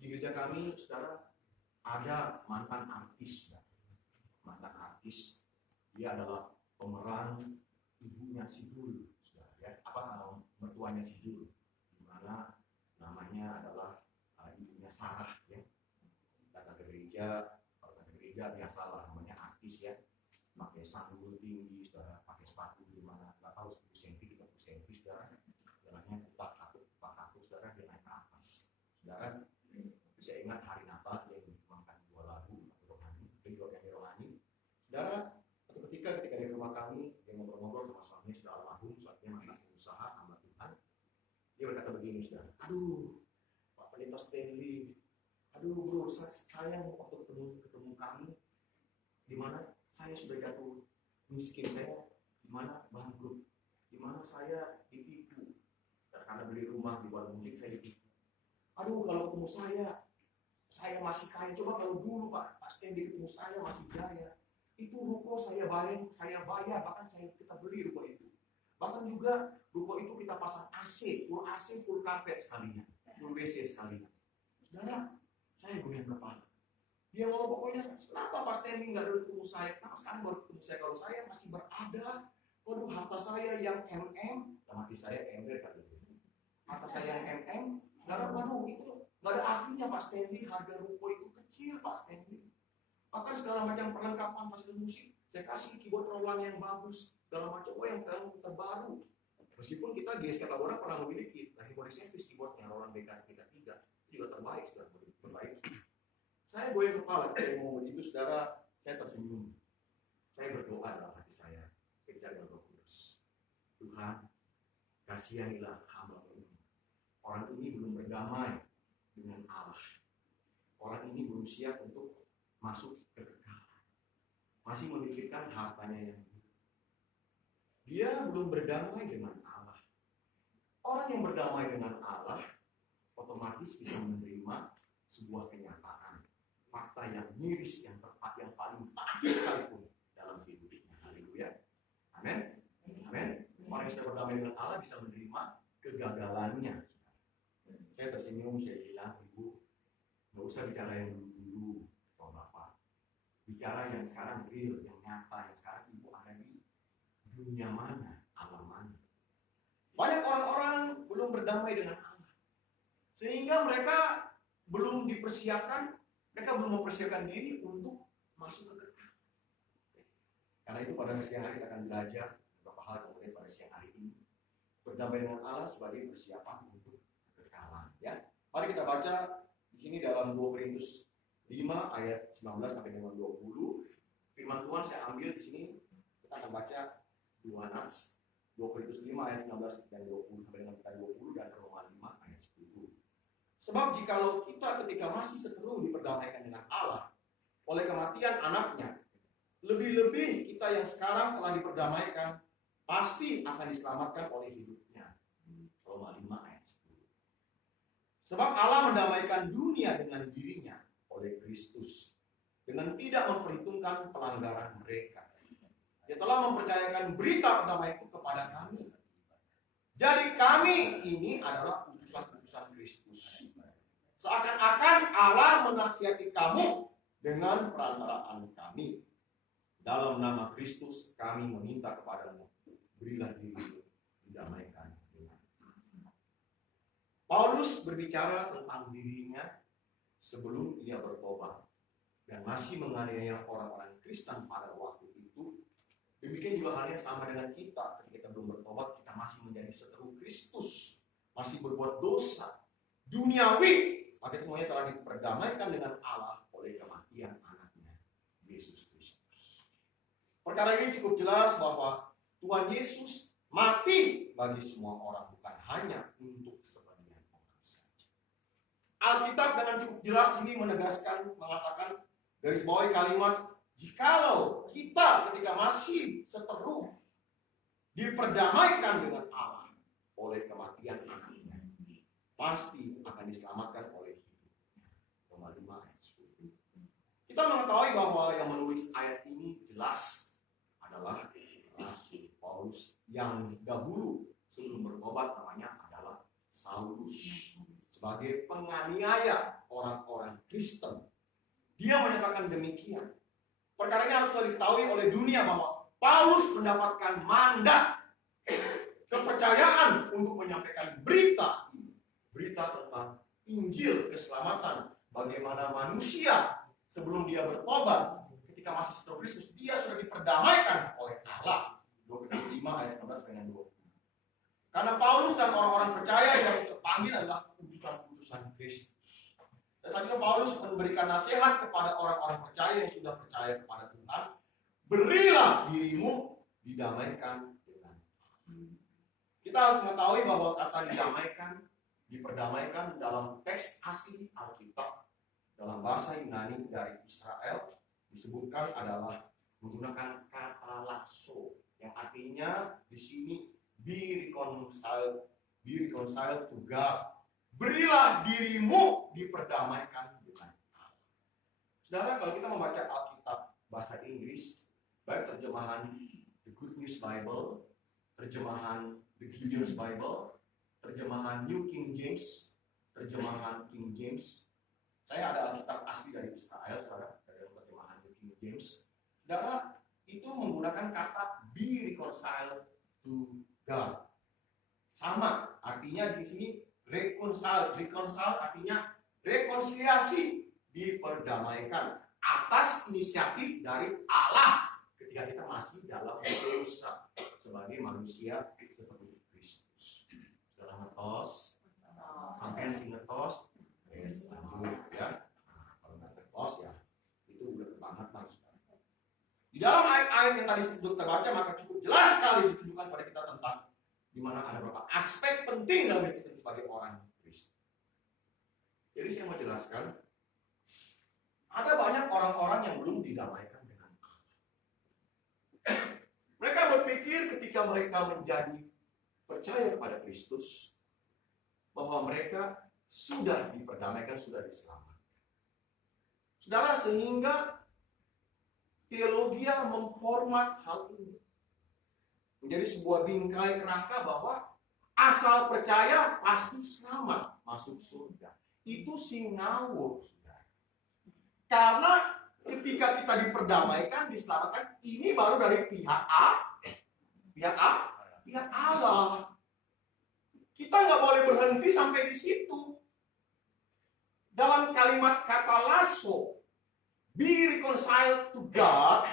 Di gereja kami, saudara, ada mantan artis. Mantan artis, dia adalah pemeran ibunya Sidul, saudara, ya. Mertuanya Sidul, di mana namanya adalah ibunya Sarah, ya. Datang ke gereja, biasalah namanya artis, ya. Pakai sanggul tinggi, saudara, pakai sepatu di mana nggak tahu 10 cm, 30 cm, saudara. Jalannya kutak takut, saudara, dia naik ke atas. Saudara, saya ingat hari Natal dia mengirimkan 2 lagu rohani, rohani. Saudara, satu ketika di rumah kami, dia ngobrol-ngobrol sama suaminya, sudah almarhum, suaminya mantan pengusaha, hamba Tuhan. Dia berkata begini, saudara, aduh, Pak Pendeta Stanley, aduh bro, saya mau waktu ketemu kami, di mana saya sudah jatuh miskin, saya di mana bangkrut, di mana saya ditipu, dan karena beli rumah di bawah mudik saya ditipu. Aduh, kalau ketemu saya masih kaya. Coba kalau dulu Pak Stanley ketemu saya masih jaya, itu ruko saya bayar, bahkan kita beli ruko itu. Bahkan juga ruko itu kita pasang AC, full karpet sekalian, full WC sekalian. Saudara, saya goyang kepala. Dia ngomong pokoknya, kenapa Pak Stanley nggak dulu ketemu saya? Kenapa sekarang baru ketemu saya? Kalau saya masih berada, waduh, harta saya yang mati saya ember kali ini. Harta saya yang saudara, waduh, itu nggak ada artinya Pak Stanley. Harga ruko itu kecil Pak Stanley. Bahkan segala macam perlengkapan fasilitas musik, saya kasih keyboard Roland yang bagus, segala macam yang terbaru. Meskipun kita GSK Labora pernah memiliki, dari body service keyboardnya Roland BK33 juga terbaik, sudah terbaik. Saya goyang kepala ketika ngomong begitu, saudara, saya tersenyum. Saya berdoa dalam hati saya, kejar dengan Roh Kudus. Tuhan, kasihanilah hamba-Mu ini. Orang ini belum berdamai dengan Allah. Orang ini belum siap untuk masuk ke kekekalan. Masih memikirkan hartanya yang buruk. Dia belum berdamai dengan Allah. Orang yang berdamai dengan Allah otomatis bisa menerima sebuah kenyataan, fakta yang miris, yang tepat, yang paling pahit sekalipun dalam hidupnya. Haleluya. Amin. Amin. Orang yang sudah berdamai dengan Allah bisa menerima kegagalannya. Saya tersenyum, saya bilang, Ibu, nggak usah bicara yang dulu, Bapak. Bicara yang sekarang real, yang nyata, yang sekarang Ibu ada di dunia mana, alam mana. Banyak orang-orang belum berdamai dengan Allah, sehingga mereka belum dipersiapkan, mereka belum mempersiapkan diri untuk masuk ke kekekalan. Karena itu pada siang hari kita akan belajar beberapa hal kemudian pada siang hari ini. Berdamai dengan Allah sebagai persiapan untuk kekekalan. Ya, mari kita baca di sini dalam 2 Korintus 5 ayat 19 sampai dengan 20. Firman Tuhan saya ambil di sini. Kita akan baca 2 nats. 2 Korintus 5 ayat 19 dan 20 sampai dengan 20 dan Roma 5 ayat 10. Sebab jikalau kita ketika masih seteru diperdamaikan dengan Allah oleh kematian anaknya, lebih-lebih kita yang sekarang telah diperdamaikan pasti akan diselamatkan oleh hidupnya. Roma 5 ayat 10. Sebab Allah mendamaikan dunia dengan dirinya oleh Kristus dengan tidak memperhitungkan pelanggaran mereka. Dia telah mempercayakan berita perdamaian itu kepada kami. Jadi kami ini adalah utusan-utusan Kristus. Seakan-akan Allah menasihati kamu dengan perantaraan kami. Dalam nama Kristus kami meminta kepadamu, berilah diri didamaikan dengan Allah. Paulus berbicara tentang dirinya sebelum ia bertobat dan masih menganiaya orang-orang Kristen pada waktu itu. Demikian juga halnya sama dengan kita. Ketika kita belum bertobat, kita masih menjadi seteru Kristus, masih berbuat dosa duniawi, maka semuanya telah diperdamaikan dengan Allah oleh kematian anaknya, Yesus Kristus. Perkara ini cukup jelas bahwa Tuhan Yesus mati bagi semua orang, bukan hanya untuk sebagian orang saja. Alkitab dengan cukup jelas ini menegaskan, mengatakan, garis bawahi kalimat, jikalau kita ketika masih seteru diperdamaikan dengan Allah oleh kematian anaknya, pasti akan diselamatkan oleh hidupnya. Roma 5 ayat 10. Kita mengetahui bahwa yang menulis ayat ini jelas adalah Rasul Paulus yang dahulu sebelum bertobat namanya adalah Saulus. sebagai penganiaya orang-orang Kristen. Dia menyatakan demikian. Perkara ini harus diketahui oleh dunia bahwa Paulus mendapatkan mandat, kepercayaan untuk menyampaikan berita ini. Berita tentang Injil keselamatan. Bagaimana manusia sebelum dia bertobat, ketika masih seteru Kristus, dia sudah diperdamaikan oleh Allah. 2 Korintus 5 ayat 16 dengan 20. Karena Paulus dan orang-orang percaya yang terpanggil adalah utusan-utusan Kristus. Dan tadi Paulus memberikan nasihat kepada orang-orang percaya yang sudah percaya kepada Tuhan. Berilah dirimu didamaikan dengan Allah. Kita harus mengetahui bahwa kata didamaikan, diperdamaikan dalam teks asli Alkitab, dalam bahasa Yunani dari Israel, disebutkan adalah menggunakan kata lasso, yang artinya di sini be reconciled to God. Berilah dirimu diperdamaikan dengan Allah. Saudara, kalau kita membaca Alkitab bahasa Inggris, baik terjemahan The Good News Bible, terjemahan The Gideon's Bible, terjemahan New King James, terjemahan King James. Saya ada Alkitab asli dari Israel, saudara, dari terjemahan New King James. Saudara, itu menggunakan kata be reconciled to God. Sama, artinya di sini reconcile. Reconcile artinya rekonsiliasi, diperdamaikan atas inisiatif dari Allah ketika kita masih dalam dosa sebagai manusia seperti Kristus. Sudah ngetos, sampai si ngetos, lanjut ya. Kalau nggak ngetos ya, itu udah banget lah. Di dalam ayat-ayat yang tadi sebelum terbaca, maka cukup jelas sekali ditunjukkan pada kita tentang di mana ada beberapa aspek penting dalam hidup kita sebagai orang Kristen. Jadi saya mau jelaskan, ada banyak orang-orang yang belum didamaikan dengan Allah. Mereka berpikir ketika mereka menjadi percaya kepada Kristus, bahwa mereka sudah diperdamaikan, sudah diselamatkan. Saudara, sehingga teologi memformat hal ini menjadi sebuah bingkai kerangka bahwa asal percaya pasti selamat, masuk surga. Itu sih ngawur. Karena ketika kita diperdamaikan, diselamatkan, ini baru dari pihak Allah. Kita nggak boleh berhenti sampai di situ. Dalam kalimat kata lasso, be reconciled to God,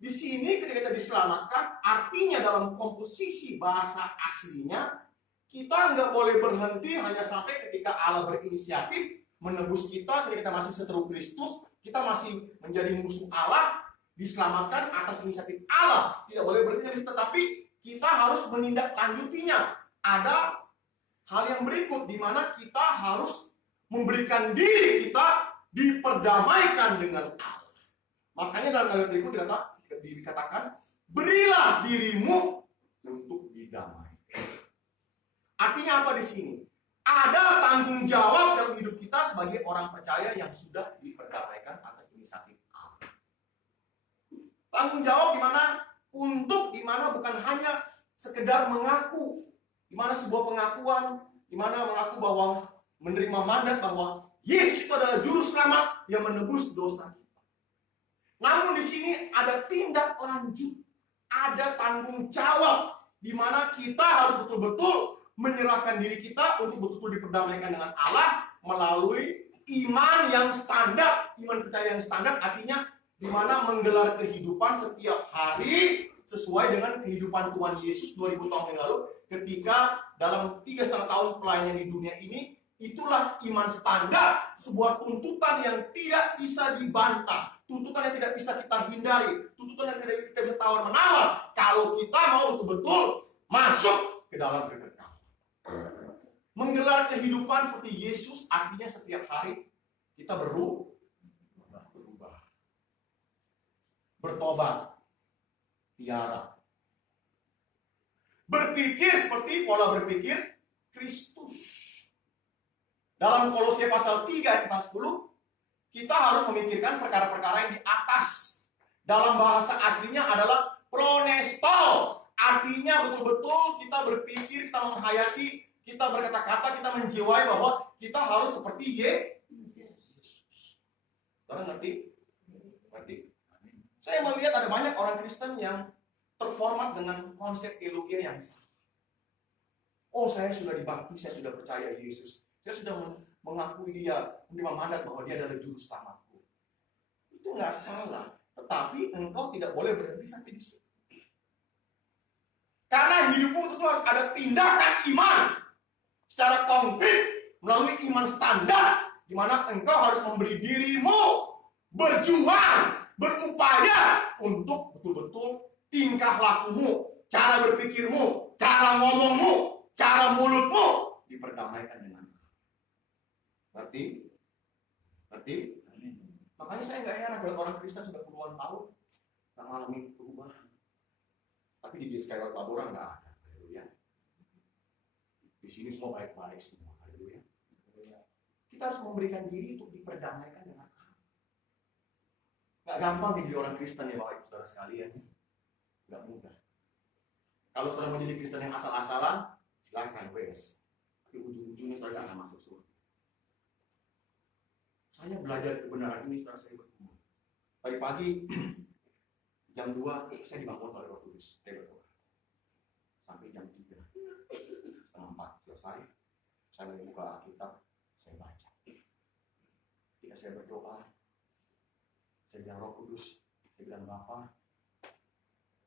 di sini ketika kita diselamatkan, artinya dalam komposisi bahasa aslinya, kita nggak boleh berhenti hanya sampai ketika Allah berinisiatif menebus kita, ketika kita masih seteru Kristus, kita masih menjadi musuh Allah, diselamatkan atas inisiatif Allah. Tidak boleh berhenti, tetapi kita harus menindaklanjutinya. Ada hal yang berikut, di mana kita harus memberikan diri kita diperdamaikan dengan Allah. Makanya dalam ayat berikut dikatakan, berilah dirimu untuk didamaikan. Artinya apa di sini? Ada tanggung jawab dalam hidup kita sebagai orang percaya yang sudah diperdamaikan atas inisiatif Allah. Tanggung jawab di mana bukan hanya sekedar mengaku, di mana sebuah pengakuan, di mana mengaku bahwa menerima mandat bahwa Yesus itu adalah juru selamat yang menebus dosa kita. Namun di sini ada tindak lanjut, ada tanggung jawab di mana kita harus betul-betul menyerahkan diri kita untuk betul-betul diperdamaikan dengan Allah melalui iman yang standar, iman percaya yang standar, artinya di mana menggelar kehidupan setiap hari sesuai dengan kehidupan Tuhan Yesus 2000 tahun yang lalu ketika dalam 3,5 tahun pelayanan di dunia ini. Itulah iman standar, sebuah tuntutan yang tidak bisa dibantah, tuntutan yang tidak bisa kita hindari, tuntutan yang tidak kita bisa tawar-menawar kalau kita mau betul-betul masuk ke dalam berkat Allah. Menggelar kehidupan seperti Yesus artinya setiap hari kita berubah, bertobat, tiara, berpikir seperti pola berpikir Kristus. Dalam Kolose pasal 3 ayat 10, kita harus memikirkan perkara-perkara yang di atas. Dalam bahasa aslinya adalah pronesto. Artinya betul-betul kita berpikir, kita menghayati, kita berkata-kata, kita menjiwai bahwa Kita harus seperti Yesus. Saudara ngerti? Ngerti? Saya melihat ada banyak orang Kristen yang terformat dengan konsep teologi yang salah. Oh, saya sudah dibaptis, saya sudah percaya Yesus. Saya sudah mengakui dia, menerima mandat bahwa dia adalah juru selamatku. Itu nggak salah. Tetapi engkau tidak boleh berhenti sampai di situ. Karena hidupmu itu harus ada tindakan iman secara konkret melalui iman standar, di mana engkau harus memberi dirimu, berjuang, berupaya untuk betul-betul tingkah lakumu, cara berpikirmu, cara ngomongmu, cara mulutmu diperdamaikan dengan Allah. Ngerti? Ngerti? Makanya saya nggak heran kalau orang Kristen sudah puluhan tahun nggak mengalami perubahan. Tapi di Skyward Laboran nggak ada. Haleluya. Di sini semua baik-baik semua. Haleluya. Kita harus memberikan diri untuk diperdamaikan dengan Allah. Nggak gampang jadi orang Kristen ya Bapak Ibu Saudara sekalian. Nggak mudah. Kalau saudara mau jadi Kristen yang asal-asalan, silahkan wes. Tapi ujung-ujungnya saudara akan masuk surga. Saya belajar kebenaran ini setelah saya bergumul. Tadi pagi jam 2 saya dibangun oleh Roh Kudus. Saya berdoa sampai jam 3, setengah 4 selesai. Saya buka Alkitab, saya baca. Ketika saya berdoa, saya bilang Roh Kudus, saya bilang Bapa,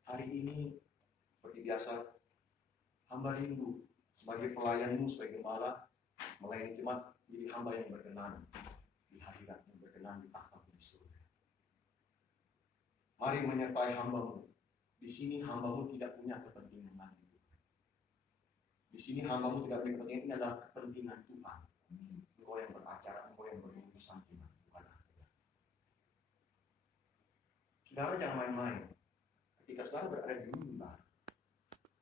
hari ini seperti biasa hamba rindu sebagai pelayanmu, sebagai gembala melayani jemaat, jadi hamba yang berkenan di hadirat, yang berkenan di takhtamu di surga. Mari menyertai hambamu. Di sini hambamu tidak punya kepentingan lagi. Di sini hambamu tidak punya kepentingan, ini adalah kepentingan Tuhan. Engkau yang beracara, engkau yang berurusan dengan Tuhan. Saudara jangan main-main. Ketika saudara berada di mimbar,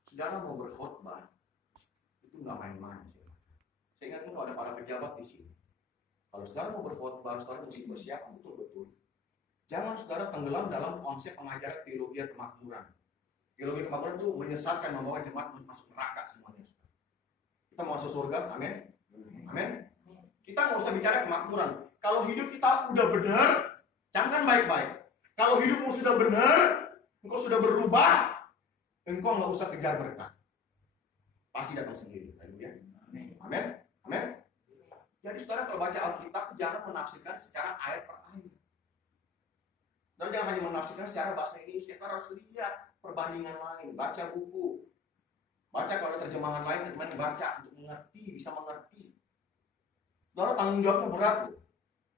saudara mau berkhotbah, itu nggak main-main. Saya ingat kalau ada para pejabat di sini. Kalau saudara mau berkhotbah, saudara mesti bersiap betul-betul. Jangan saudara tenggelam dalam konsep pengajaran teologi kemakmuran. Teologi kemakmuran itu menyesatkan, membawa jemaat masuk neraka semuanya. Kita mau masuk surga, amin. Amin. Kita nggak usah bicara kemakmuran. Kalau hidup kita udah benar, camkan baik-baik. Kalau hidupmu sudah benar, engkau sudah berubah, engkau nggak usah kejar berkat. Pasti datang sendiri. Amin. Amin. Amin. Jadi saudara kalau baca Alkitab jangan menafsirkan secara ayat per ayat. Saudara jangan hanya menafsirkan secara bahasa Indonesia. Saudara harus lihat perbandingan lain, baca buku, baca kalau terjemahan lain, terjemahan baca untuk mengerti, bisa mengerti. Saudara tanggung jawabnya berat loh.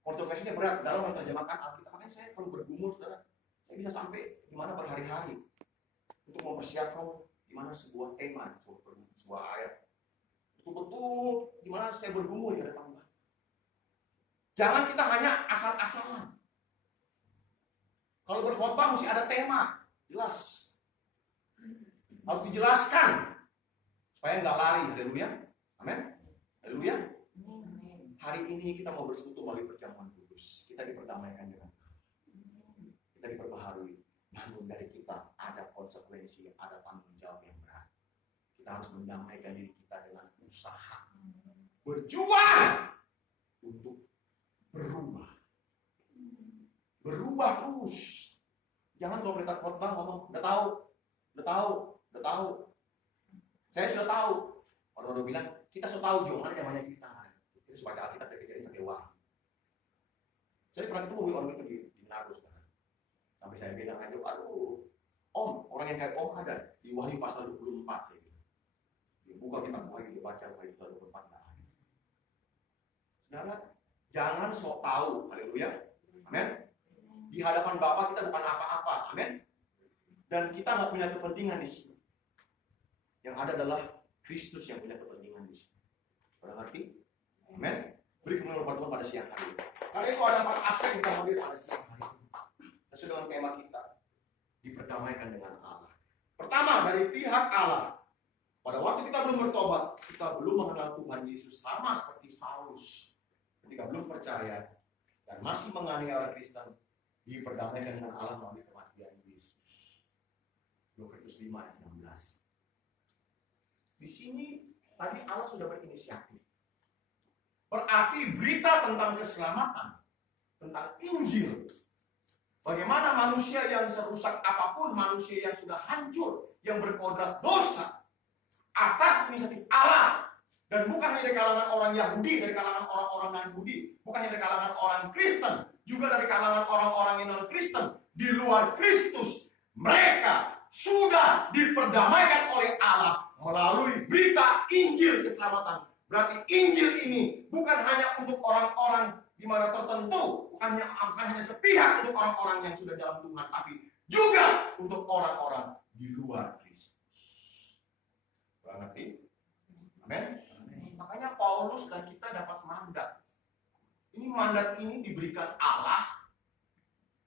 Konsekuensinya berat dalam menerjemahkan Alkitab. Makanya saya perlu bergumul, saudara. Saya bisa sampai di mana berhari-hari untuk mempersiapkan di mana sebuah tema, sebuah ayat. Betul-betul di mana saya bergumul di hadapan Tuhan. Jangan kita hanya asal-asalan. Kalau berkhotbah mesti ada tema, jelas. Harus dijelaskan supaya nggak lari. Haleluya. Amin. Haleluya. Hari ini kita mau bersekutu melalui perjamuan kudus. Kita diperdamaikan dengan Allah. Kita diperbaharui. Namun dari kita ada konsekuensi, ada tanggung jawab yang berat. Kita harus mendamaikan diri kita dengan usaha. Berjuang untuk berubah. Berubah terus. Jangan kalau mereka khotbah ngomong, udah tahu. Saya sudah tahu. Orang-orang bilang, kita sudah tahu juga mana yang banyak cerita. Kita sudah baca Alkitab dari kejadian sampai Wahyu. Saya pernah ketemu orang itu di Nagrus. Sampai saya bilang aja, aduh, Om, orang yang kayak Om ada di Wahyu pasal 24. Saya bilang. Dia buka kitab Wahyu, dia baca Wahyu pasal 24. Saudara, jangan sok tahu. Haleluya. Amin. Di hadapan Bapa kita bukan apa-apa. Amin. Dan kita nggak punya kepentingan di sini. Yang ada adalah Kristus yang punya kepentingan di sini. Saudara ngerti? Amin. Beri kemuliaan Tuhan pada siang hari ini. Karena itu ada 4 aspek yang kita hadir pada siang hari ini. Sesuai dengan tema kita, diperdamaikan dengan Allah. Pertama, dari pihak Allah. Pada waktu kita belum bertobat, kita belum mengenal Tuhan Yesus, sama seperti Saulus. Ketika belum percaya dan masih menganiaya orang Kristen, diperdamaikan dengan Allah melalui kematian Yesus. 2 Korintus 5 ayat 16. Di sini tadi Allah sudah berinisiatif Berarti berita tentang keselamatan, tentang Injil. Bagaimana manusia yang serusak apapun, manusia yang sudah hancur, yang berkodrat dosa, atas inisiatif Allah, dan bukan hanya dari kalangan orang Yahudi, dari kalangan orang-orang non-Yahudi, bukan hanya dari kalangan orang Kristen, juga dari kalangan orang-orang yang non-Kristen, di luar Kristus, mereka sudah diperdamaikan oleh Allah melalui berita Injil keselamatan. Berarti Injil ini bukan hanya untuk orang-orang di mana tertentu, bukan hanya sepihak untuk orang-orang yang sudah dalam Tuhan, tapi juga untuk orang-orang di luar Kristus. Mengerti? Amin. Makanya Paulus dan kita dapat mandat. Ini mandat ini diberikan Allah.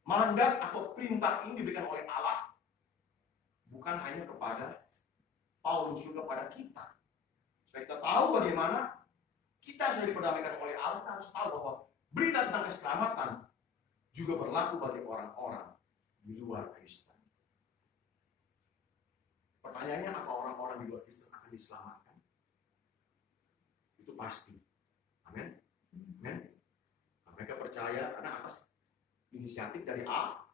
Mandat atau perintah ini diberikan oleh Allah, bukan hanya kepada Paulus, juga kepada kita. Supaya kita tahu bagaimana kita sudah diperdamaikan oleh Allah. Kita harus tahu bahwa berita tentang keselamatan juga berlaku bagi orang-orang di luar Kristen. Pertanyaannya, apa orang-orang di luar Kristen akan diselamatkan? Itu pasti. Amin. Amin. Mereka percaya karena atas inisiatif dari Allah.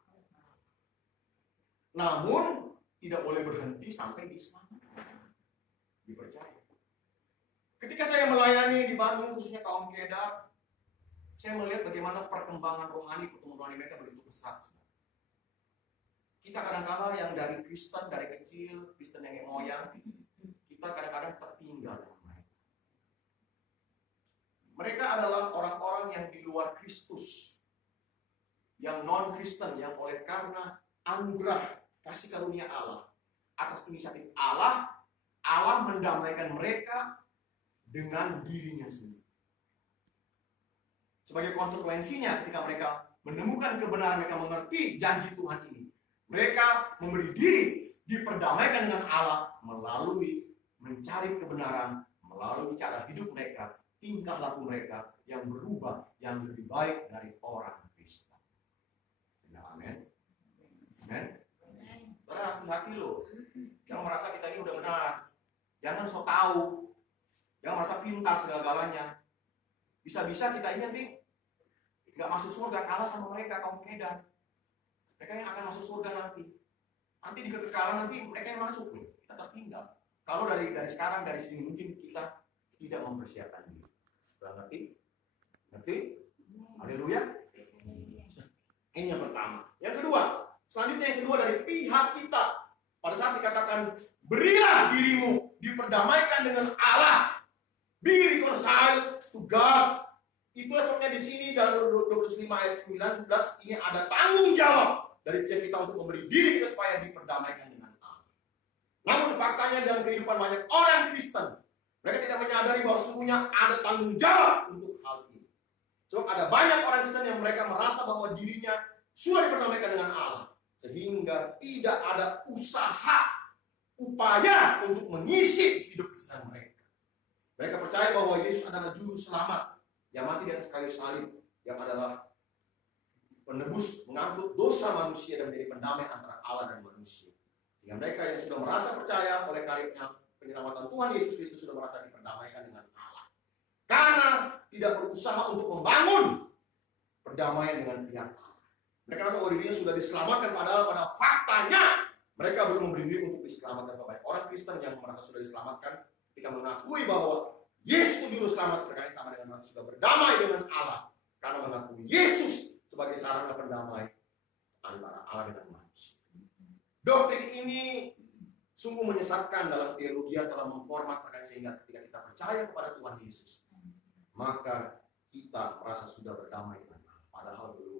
Namun tidak boleh berhenti sampai diselamatkan. Dipercaya. Ketika saya melayani di Bandung, khususnya kaum Kedar, saya melihat bagaimana perkembangan rohani, pertumbuhan rohani mereka begitu pesat. Kita kadang-kadang yang dari Kristen, dari kecil, Kristen yang moyang, kita kadang-kadang tertinggal dengan mereka. Mereka adalah orang-orang yang di luar Kristus, yang non-Kristen, yang oleh karena anugerah kasih karunia Allah, atas inisiatif Allah, Allah mendamaikan mereka dengan dirinya sendiri. Sebagai konsekuensinya, ketika mereka menemukan kebenaran, mereka mengerti janji Tuhan ini, mereka memberi diri diperdamaikan dengan Allah melalui mencari kebenaran, melalui cara hidup mereka, tingkah laku mereka yang berubah, yang lebih baik dari orang Kristen. Amin. Amin. Karena hati-hati loh, jangan merasa kita ini udah benar, jangan sok tahu, jangan merasa pintar segala-galanya. Bisa-bisa kita ini nanti nggak masuk surga, kalah sama mereka kaum Kedar. Mereka yang akan masuk surga nanti. Nanti di kekekalan nanti mereka yang masuk nih, kita tertinggal. Kalau dari sekarang, dari sini mungkin kita tidak mempersiapkan diri. Sudah ngerti? Ngerti? Haleluya. Ini yang pertama. Yang kedua, selanjutnya yang kedua dari pihak kita. Pada saat dikatakan berilah dirimu diperdamaikan dengan Allah, be reconciled to God. Itulah sebabnya di sini dalam 25 ayat 19 ini ada tanggung jawab dari pihak kita untuk memberi diri kita supaya diperdamaikan dengan Allah. Namun faktanya dalam kehidupan banyak orang Kristen, mereka tidak menyadari bahwa sesungguhnya ada tanggung jawab untuk hal ini. Sebab ada banyak orang Kristen yang mereka merasa bahwa dirinya sudah diperdamaikan dengan Allah, sehingga tidak ada upaya untuk mengisi hidup Kristen mereka. Mereka percaya bahwa Yesus adalah juru selamat yang mati di atas kayu salib, yang adalah penebus, mengangkut dosa manusia dan menjadi pendamai antara Allah dan manusia. Sehingga mereka yang sudah merasa percaya oleh karyanya penyelamatan Tuhan Yesus Kristus sudah merasa diperdamaikan dengan Allah. Karena tidak berusaha untuk membangun perdamaian dengan pihak Allah. Mereka merasa bahwa dirinya sudah diselamatkan, padahal pada faktanya mereka belum memberi diri untuk diselamatkan. Kepada orang Kristen yang merasa sudah diselamatkan, ketika mengakui bahwa Yesus juru selamat, mereka sama dengan mereka sudah berdamai dengan Allah karena mengakui Yesus sebagai sarana pendamai antara Allah dan manusia. Doktrin ini sungguh menyesatkan dalam teologi yang telah memformat mereka, sehingga ketika kita percaya kepada Tuhan Yesus, maka kita merasa sudah berdamai dengan Allah, padahal belum.